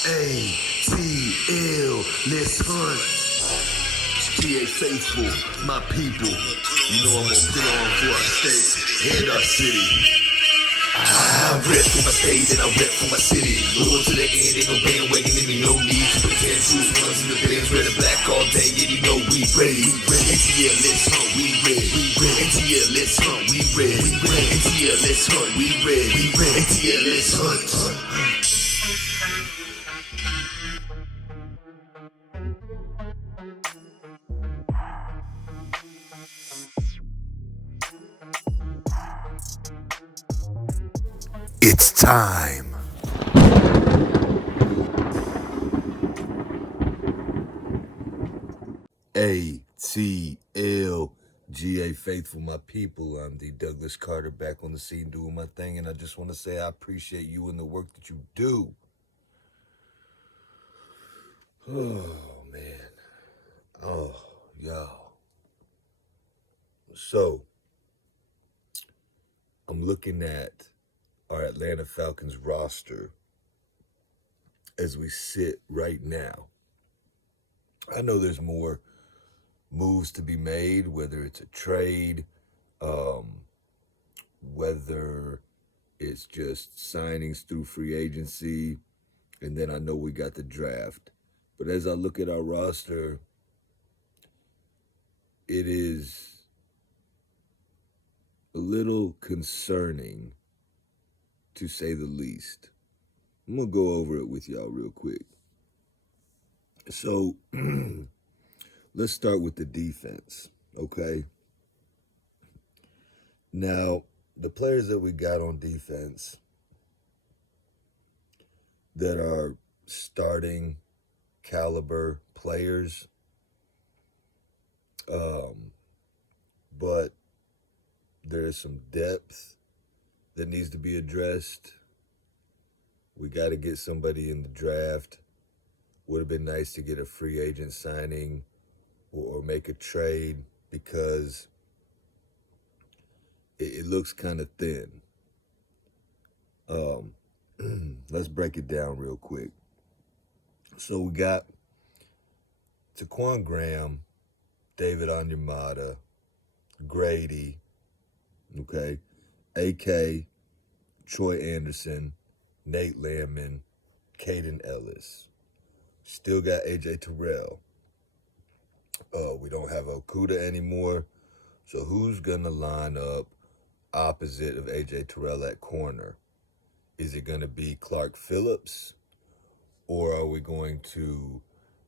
ATL, let's hunt. GA faithful, my people. You know I'm gonna put on for our state and our city. I rep for my state and I rep for my city. Going to the end, ain't no bandwagon in me, no need to pretend. Choose ones in the bins, red and black all day, and you know we ready. ATL, let's hunt, we ready. ATL, let's hunt, we ready. ATL, let's hunt, we ready. ATL, let's hunt. It's time. ATL.GA faithful, my people. I'm the Douglas Carter, back on the scene doing my thing, and I just want to say I appreciate you and the work that you do. Oh, man. Oh, y'all. So, I'm looking at our Atlanta Falcons roster as we sit right now. I know there's more moves to be made, whether it's a trade, whether it's just signings through free agency, and then I know we got the draft. But as I look at our roster, it is a little concerning, to say the least. I'm going to go over it with y'all real quick. So, let's start with the defense, okay? Now, the players that we got on defense that are starting caliber players, but there is some depth that needs to be addressed. We got to get somebody in the draft. Would have been nice to get a free agent signing or make a trade, because it looks kind of thin. Let's break it down real quick. So we got Taquan Graham, David Onyemata, Grady, okay, AK, Troy Anderson, Nate Landman, Caden Ellis. Still got AJ Terrell. We don't have Okuda anymore. So who's going to line up opposite of AJ Terrell at corner? Is it going to be Clark Phillips? Or are we going to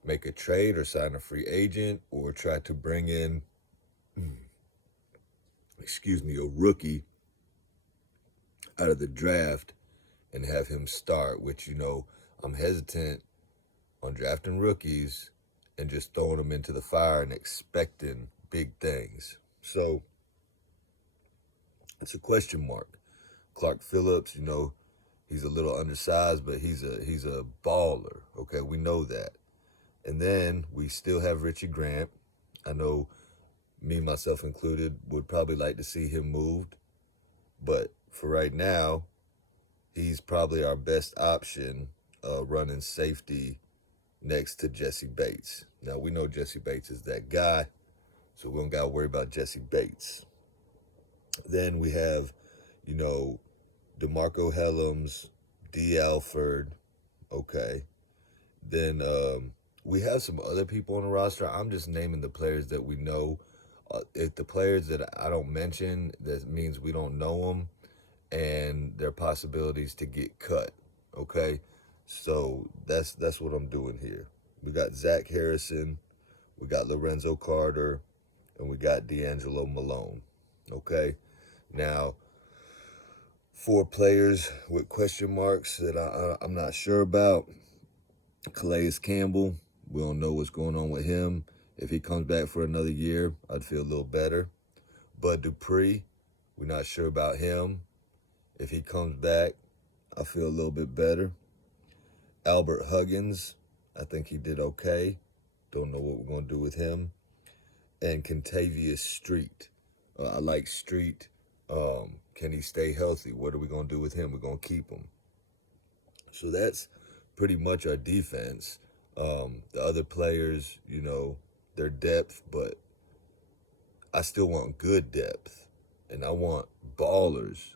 make a trade or sign a free agent or try to bring in, a rookie out of the draft and have him start, which, I'm hesitant on drafting rookies and just throwing them into the fire and expecting big things. So it's a question mark. Clark Phillips, he's a little undersized, but he's a baller. Okay, we know that. And then we still have Richie Grant. I know me, myself included, would probably like to see him moved. But for right now, he's probably our best option running safety next to Jesse Bates. Now, we know Jesse Bates is that guy, so we don't got to worry about Jesse Bates. Then we have, DeMarco Helms, D. Alford, okay. Then we have some other people on the roster. I'm just naming the players that we know. If the players that I don't mention, that means we don't know them, and there are possibilities to get cut, okay? So that's what I'm doing here. We got Zach Harrison, we got Lorenzo Carter, and we got D'Angelo Malone, okay? Now, 4 players with question marks that I'm not sure about. Calais Campbell, we don't know what's going on with him. If he comes back for another year, I'd feel a little better. Bud Dupree, we're not sure about him. If he comes back, I feel a little bit better. Albert Huggins, I think he did okay. Don't know what we're going to do with him. And Contavious Street. I like Street. Can he stay healthy? What are we going to do with him? We're going to keep him. So that's pretty much our defense. The other players, their depth, but I still want good depth, and I want ballers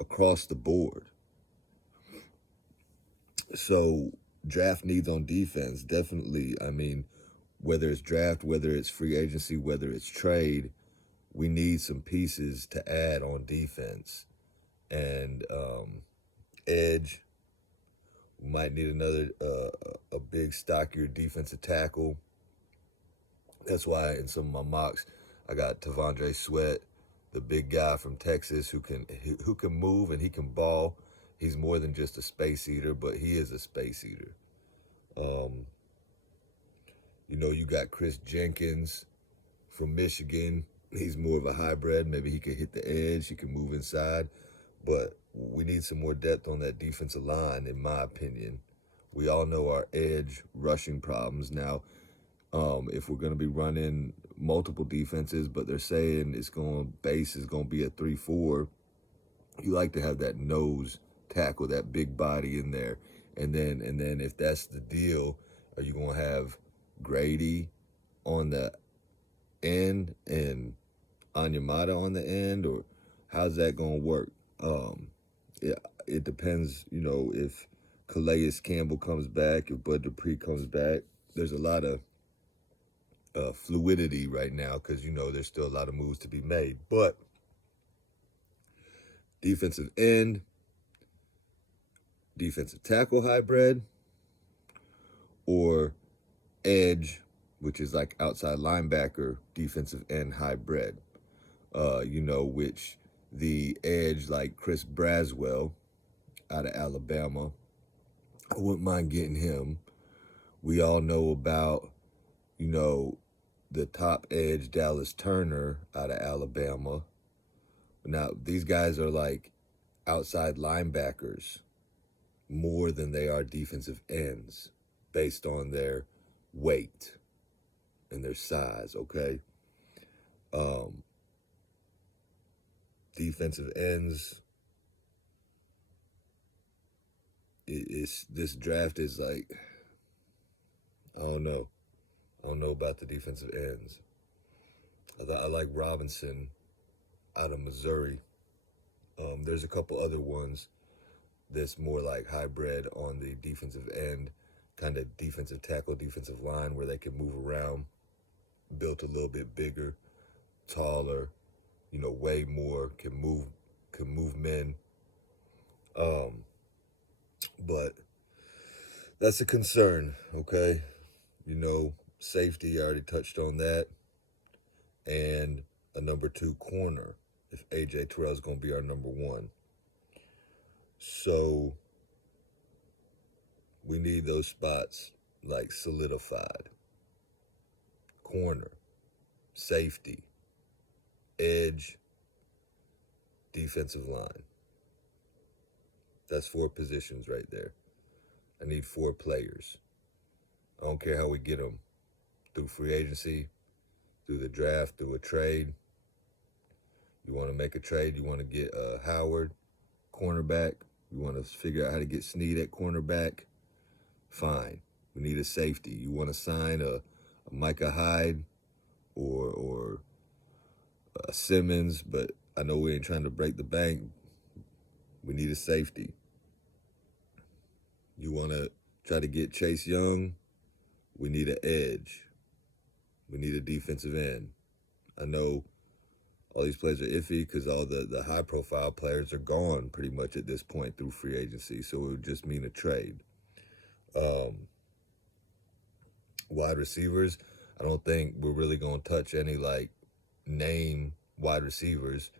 across the board. So draft needs on defense, definitely. I mean, whether it's draft, whether it's free agency, whether it's trade, we need some pieces to add on defense. And edge, we might need another a big stockier defensive tackle. That's why in some of my mocks, I got Tavondre Sweat, the big guy from Texas who can move and he can ball. He's more than just a space eater, but he is a space eater. You got Chris Jenkins from Michigan. He's more of a hybrid. Maybe he can hit the edge. He can move inside. But we need some more depth on that defensive line, in my opinion. We all know our edge rushing problems. Now, if we're going to be running multiple defenses, but they're saying base is going to be a 3-4, you like to have that nose tackle, that big body in there. And then if that's the deal, are you going to have Grady on the end and Anyamata on the end, or how's that going to work? It depends, if Calais Campbell comes back, if Bud Dupree comes back. There's a lot of fluidity right now because, there's still a lot of moves to be made. But defensive end, defensive tackle hybrid, or edge, which is like outside linebacker, defensive end hybrid. Which the edge, like Chris Braswell out of Alabama, I wouldn't mind getting him. We all know about, the top edge, Dallas Turner out of Alabama. Now, these guys are like outside linebackers more than they are defensive ends based on their weight and their size, okay? Defensive ends, this draft is like, I don't know. I don't know about the defensive ends. I like Robinson out of Missouri. There's a couple other ones that's more like hybrid on the defensive end, kind of defensive tackle, defensive line, where they can move around, built a little bit bigger, taller, way more, can move men. But that's a concern, okay? Safety, I already touched on that. And a number 2 corner, if AJ Terrell's going to be our number 1. So we need those spots like solidified. Corner, safety, edge, defensive line. That's 4 positions right there. I need 4 players. I don't care how we get them, through free agency, through the draft, through a trade. You want to make a trade, you want to get Howard, cornerback. You want to figure out how to get Snead at cornerback. Fine. We need a safety. You want to sign a Micah Hyde or a Simmons, but I know we ain't trying to break the bank. We need a safety. You want to try to get Chase Young. We need an edge. We need a defensive end. I know all these players are iffy because all the high-profile players are gone pretty much at this point through free agency, so it would just mean a trade. Wide receivers, I don't think we're really going to touch any, name wide receivers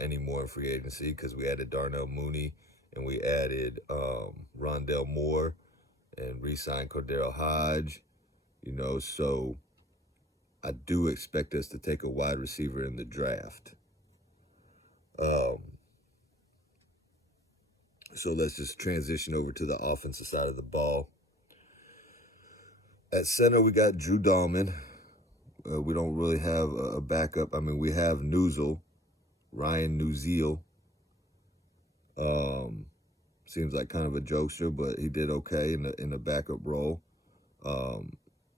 anymore in free agency because we added Darnell Mooney and we added Rondell Moore and re-signed Cordero Hodge, so I do expect us to take a wide receiver in the draft. So let's just transition over to the offensive side of the ball. At center, we got Drew Dahlman. We don't really have a backup. I mean, we have Ryan Nuzil. seems like kind of a jokester, but he did okay in the backup role.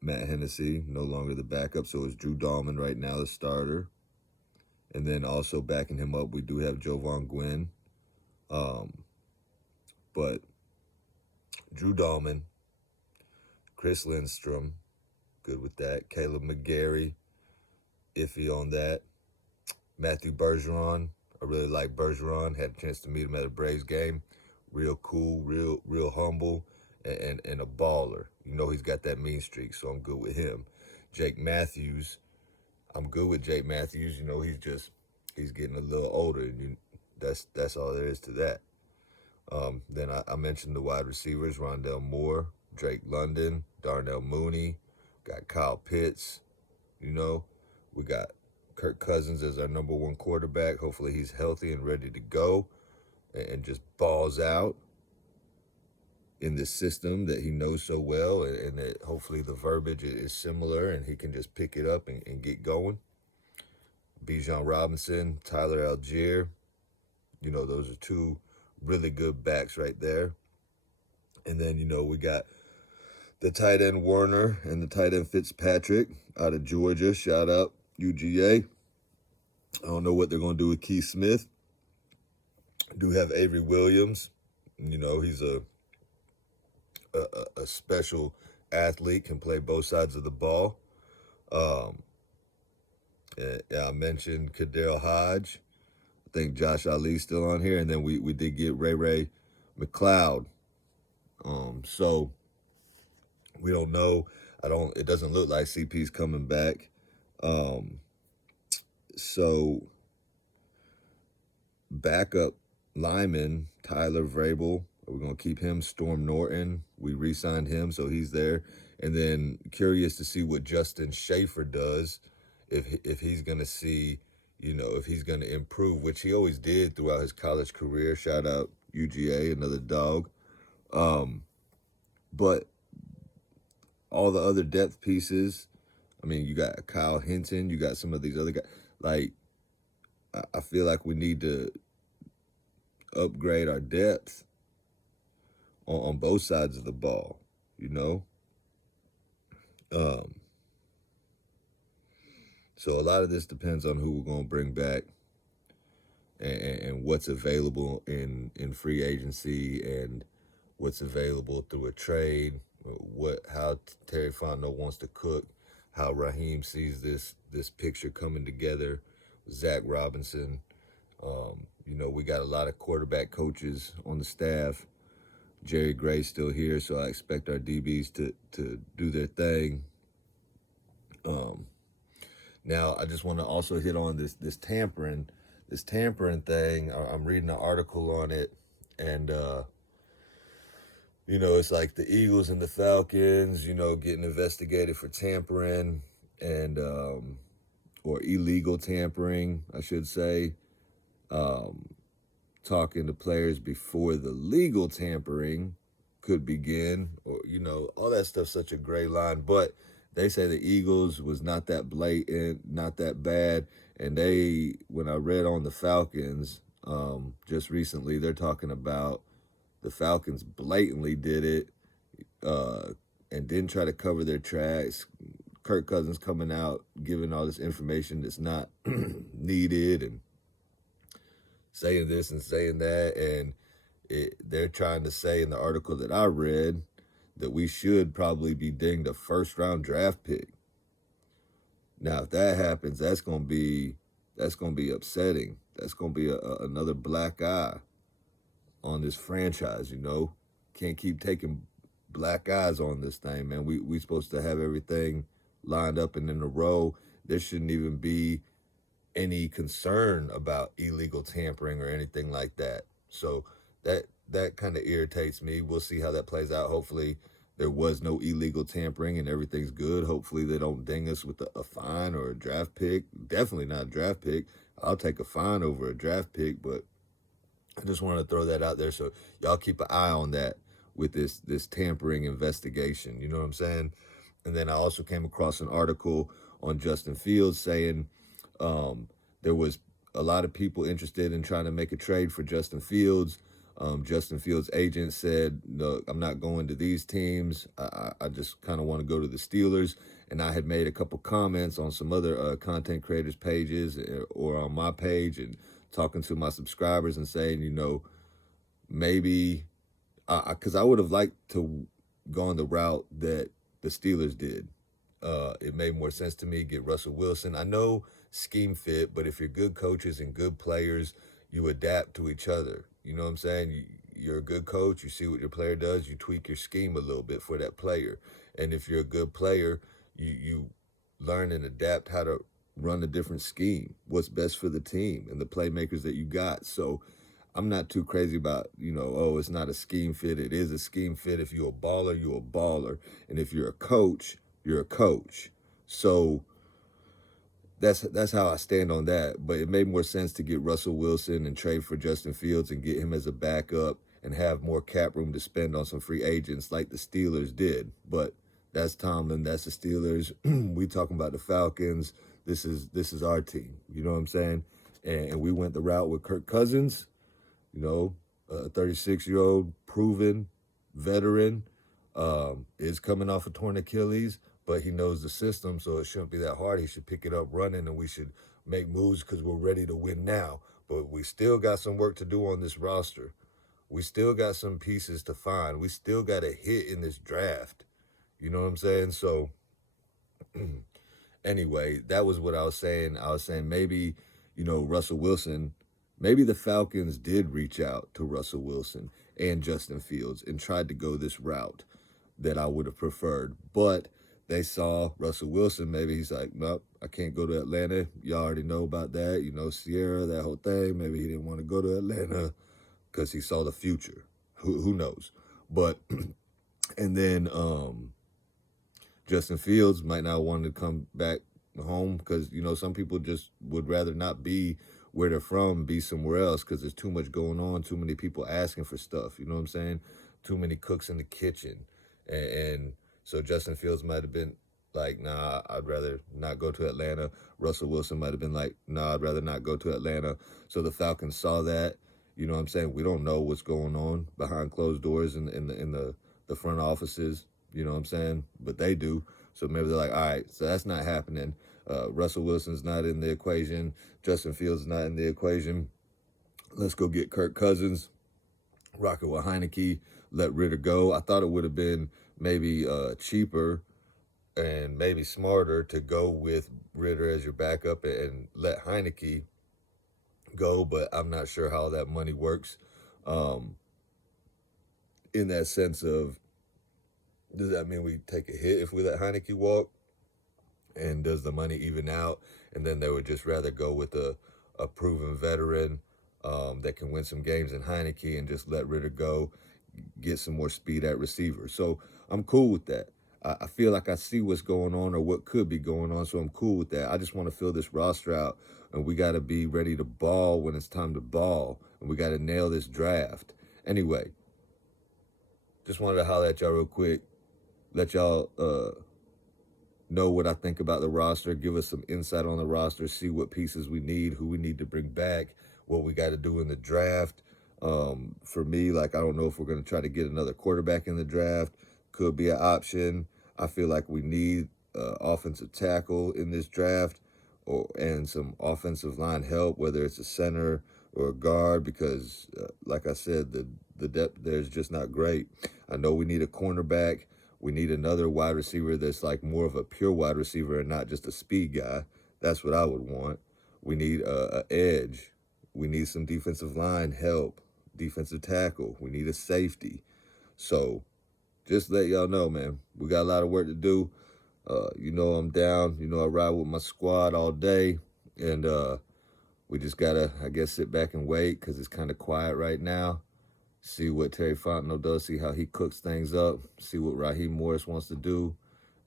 Matt Hennessy, no longer the backup, so it's Drew Dahlman right now, the starter. And then also backing him up, we do have Jovan Gwynn. But Drew Dahlman, Chris Lindstrom, good with that. Caleb McGarry, iffy on that. Matthew Bergeron, I really like Bergeron. Had a chance to meet him at a Braves game. Real cool, real humble, and a baller. You know he's got that mean streak, so I'm good with him. Jake Matthews, I'm good with Jake Matthews. You know he's getting a little older, and that's all there is to that. Then I mentioned the wide receivers: Rondell Moore, Drake London, Darnell Mooney. Got Kyle Pitts. You know, we got Kirk Cousins as our number one quarterback. Hopefully he's healthy and ready to go and just balls out in this system that he knows so well, and that hopefully the verbiage is similar and he can just pick it up and get going. Bijan Robinson, Tyler Algier, you know, those are two really good backs right there. And then, you know, we got the tight end Werner and the tight end Fitzpatrick out of Georgia. Shout out UGA. I don't know what they're going to do with Keith Smith. Do have Avery Williams. You know, he's a special athlete, can play both sides of the ball. I mentioned Kadell Hodge. I think Josh Ali's still on here. And then we did get Ray McLeod. So we don't know. It doesn't look like CP's coming back. So backup lineman, Tyler Vrabel, we're going to keep him. Storm Norton, we re-signed him, so he's there. And then curious to see what Justin Schaefer does, if he's going to see, you know, if he's going to improve, which he always did throughout his college career. Shout out UGA, another dog. But all the other depth pieces, I mean, you got Kyle Hinton, you got some of these other guys. Like, I feel like we need to upgrade our depth on both sides of the ball, you know? So a lot of this depends on who we're going to bring back and what's available in free agency and what's available through a trade, how Terry Fontenot wants to cook, how Raheem sees this picture coming together, Zach Robinson. You know, we got a lot of quarterback coaches on the staff. Jerry Gray's still here, so I expect our DBs to do their thing. Now, I just want to also hit on this tampering thing. I'm reading an article on it, and you know, it's like the Eagles and the Falcons, you know, getting investigated for tampering and or illegal tampering, I should say. Talking to players before the legal tampering could begin, or, you know, all that stuff's such a gray line. But they say the Eagles was not that blatant, not that bad. And when I read on the Falcons just recently, they're talking about the Falcons blatantly did it and didn't try to cover their tracks. Kirk Cousins coming out, giving all this information that's not needed and saying this and saying that. And they're trying to say in the article that I read that we should probably be dinged a first-round draft pick. Now, if that happens, that's gonna be upsetting. That's gonna be another black eye on this franchise. You know, can't keep taking black eyes on this thing, man. We supposed to have everything lined up and in a row. There shouldn't even be any concern about illegal tampering or anything like that. So that kind of irritates me. We'll see how that plays out. Hopefully there was no illegal tampering and everything's good. Hopefully they don't ding us with a fine or a draft pick. Definitely not a draft pick. I'll take a fine over a draft pick, but I just want to throw that out there so y'all keep an eye on that with this tampering investigation. You know what I'm saying? And then I also came across an article on Justin Fields saying there was a lot of people interested in trying to make a trade for Justin Fields, Justin Fields' agent said, "No, I'm not going to these teams. I just kind of want to go to the Steelers." And I had made a couple comments on some other content creators' pages or on my page, and talking to my subscribers and saying, maybe because I would have liked to gone the route that the Steelers did. It made more sense to me, get Russell Wilson. I know scheme fit, but if you're good coaches and good players, you adapt to each other. You know what I'm saying? You're a good coach, you see what your player does, you tweak your scheme a little bit for that player. And if you're a good player, you learn and adapt how to run a different scheme, what's best for the team and the playmakers that you got. So I'm not too crazy about, oh, it's not a scheme fit. It is a scheme fit. If you're a baller, you're a baller. And if you're a coach, you're a coach. So that's how I stand on that. But it made more sense to get Russell Wilson and trade for Justin Fields and get him as a backup and have more cap room to spend on some free agents like the Steelers did. But that's Tomlin, that's the Steelers. We talking about the Falcons. This is our team. You know what I'm saying? And we went the route with Kirk Cousins. A 36-year-old proven veteran, is coming off a torn Achilles, but he knows the system, so it shouldn't be that hard. He should pick it up running, and we should make moves because we're ready to win now. But we still got some work to do on this roster. We still got some pieces to find. We still got a hit in this draft. You know what I'm saying? So anyway, that was what I was saying. I was saying maybe, Russell Wilson, maybe the Falcons did reach out to Russell Wilson and Justin Fields and tried to go this route that I would have preferred. But they saw Russell Wilson. Maybe he's like, nope, I can't go to Atlanta. Y'all already know about that. Sierra, that whole thing. Maybe he didn't want to go to Atlanta because he saw the future. Who knows? But, and then Justin Fields might not want to come back home because, some people just would rather not be where they're from, be somewhere else because there's too much going on, too many people asking for stuff. You know what I'm saying? Too many cooks in the kitchen. And so Justin Fields might have been like, nah, I'd rather not go to Atlanta. Russell Wilson might have been like, nah, I'd rather not go to Atlanta. So the Falcons saw that. You know what I'm saying? We don't know what's going on behind closed doors in the front offices. You know what I'm saying? But they do. So maybe they're like, all right, so that's not happening. Russell Wilson's not in the equation. Justin Fields is not in the equation. Let's go get Kirk Cousins, rock it with Heineke, let Ritter go. I thought it would have been maybe cheaper and maybe smarter to go with Ritter as your backup and let Heineke go, but I'm not sure how that money works in that sense of, does that mean we take a hit if we let Heineke walk? And does the money even out? And then they would just rather go with a proven veteran that can win some games in Heineke and just let Ritter go, get some more speed at receiver. So I'm cool with that. I feel like I see what's going on or what could be going on, so I'm cool with that. I just want to fill this roster out, and we got to be ready to ball when it's time to ball, and we got to nail this draft. Anyway, just wanted to holler at y'all real quick, let y'all know what I think about the roster, give us some insight on the roster, see what pieces we need, who we need to bring back, what we got to do in the draft. For me, I don't know if we're going to try to get another quarterback in the draft. Could be an option. I feel like we need offensive tackle in this draft and some offensive line help, whether it's a center or a guard, because like I said, the depth there is just not great. I know we need a cornerback. We need another wide receiver that's more of a pure wide receiver and not just a speed guy. That's what I would want. We need an edge. We need some defensive line help, defensive tackle. We need a safety. So just let y'all know, man, we got a lot of work to do. I'm down. I ride with my squad all day. And we just got to, I guess, sit back and wait because it's kind of quiet right now. See what Terry Fontenot does, see how he cooks things up, see what Raheem Morris wants to do,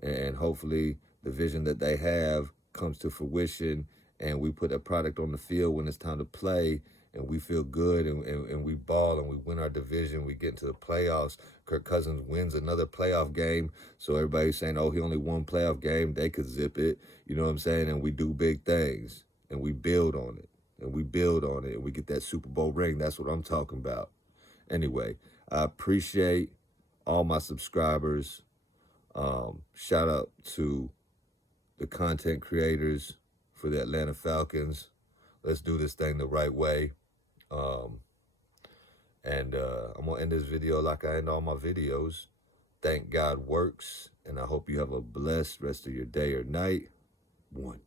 and hopefully the vision that they have comes to fruition and we put a product on the field when it's time to play and we feel good and we ball and we win our division, we get into the playoffs. Kirk Cousins wins another playoff game, so everybody's saying, oh, he only won playoff game, they could zip it, you know what I'm saying? And we do big things and we build on it and we build on it and we get that Super Bowl ring. That's what I'm talking about. Anyway, I appreciate all my subscribers. Shout out to the content creators for the Atlanta Falcons. Let's do this thing the right way. And I'm going to end this video like I end all my videos. Thank God works. And I hope you have a blessed rest of your day or night. One.